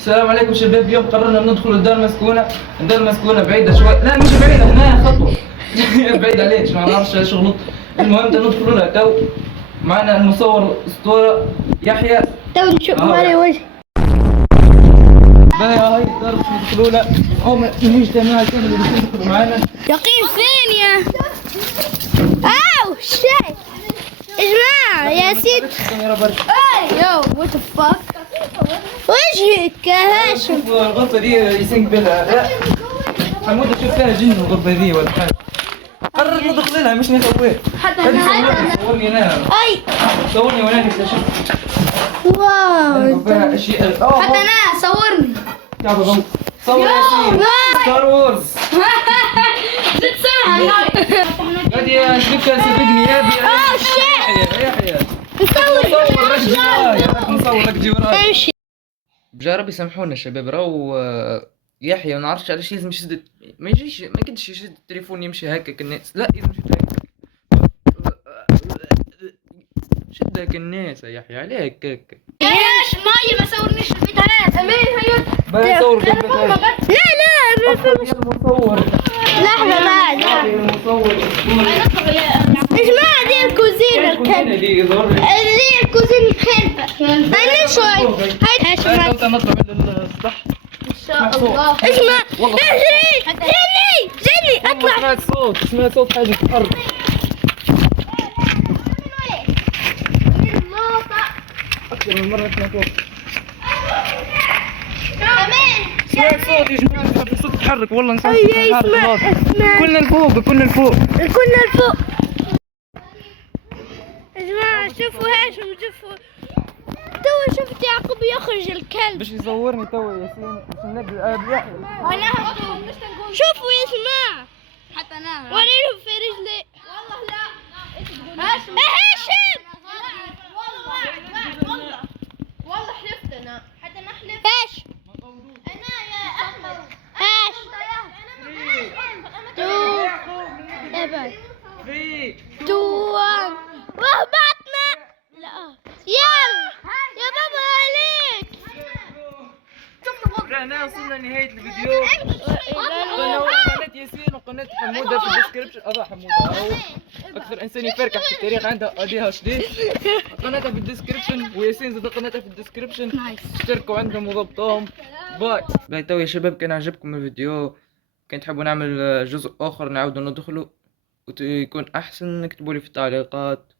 السلام عليكم شباب. اليوم قررنا ندخل الدار مسكونة. الدار مسكونة بعيدة شوي، لا مش بعيدة، هنا خطوة. بعيد عليك ما نعرفش ايش غلط. المهم ندخلوا لها تو. معنا المصور اسطورة يحيى. تو نشوف على وجه. هاي الدار باش ندخلوا لها. هم المجتمع كامل اللي باش يدخلوا معنا. يقين فين يا شيء يا جماعة يا سيد. يو وات فاك وجهك يا هاشم. الغرفة دي يسنق بها. لا حمودة شوف فيها جن الغرفة دي ولا حاجة. قررت ندخل لها مش نخويه. حتى انا صورني انا. اي صورني وانا اكتشفت. واو فيها اشياء. حتى انا صورني. يلا غلط. صور ياسين. ستار وورز. ست سنة هذه شبكة سبقني يا بي. يحيى نصور لك جوراي. نصور لك جوراي. امشي. بجرب يسامحونا الشباب. راهو يحيى ما نعرفش علاش لازم يشد. ما يجيش ما يقدش يشد التليفون يمشي هكاك الناس. لا لازم يشد هكاك. شد هكا الناس يا يحيى علاه هكاك. ايش ماي ما صورنيش الفيديوهات. امين بقى نصور في البداية. لا ما فهمش. المصور. لحظة بعد. المصور. يا جماعة دي الكوزينة الكلب. دي ظهر. دي الكوزينة الكلب. انا شوي. هاي هاي نطلع من السطح. ان شاء الله. اسمع جيني اطلع. سمعت صوت حاجة تتحرك. أكثر من مرة سمعت صوت. سمعت صوت يا جماعة. في صوت تتحرك والله. نسمع صوت تتحرك. كلنا الفوق. كنا الفوق. يا جماعة شوفوا هاشم شوفوا. تو شفت يعقوب يخرج الكلب. باش يصورني تو ياسين باش نلقى يحيى. شوفوا يا جماعة. حتى انا وريهم في رجلي. والله لا. هاشم والله حلفت انا حتى نحلف. ايش انا يا احمد ايش تو ابد تو وهبطنا. لا يلا يا بابا عليك. هنا وصلنا لنهاية الفيديو. قناة ياسين وقناة حمودة في الديسكربشن. حمودة أهو أكثر إنسان يفركح في التاريخ. عندها أديها شديد. قناتها في الديسكربشن وياسين زاد قناتها في الديسكربشن. اشتركوا عندهم وضبطوهم. باي تو يا شباب. كان عجبكم الفيديو كان تحبوا نعمل جزء آخر نعاودوا ندخلوا ويكون أحسن اكتبوا لي في التعليقات.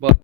باي.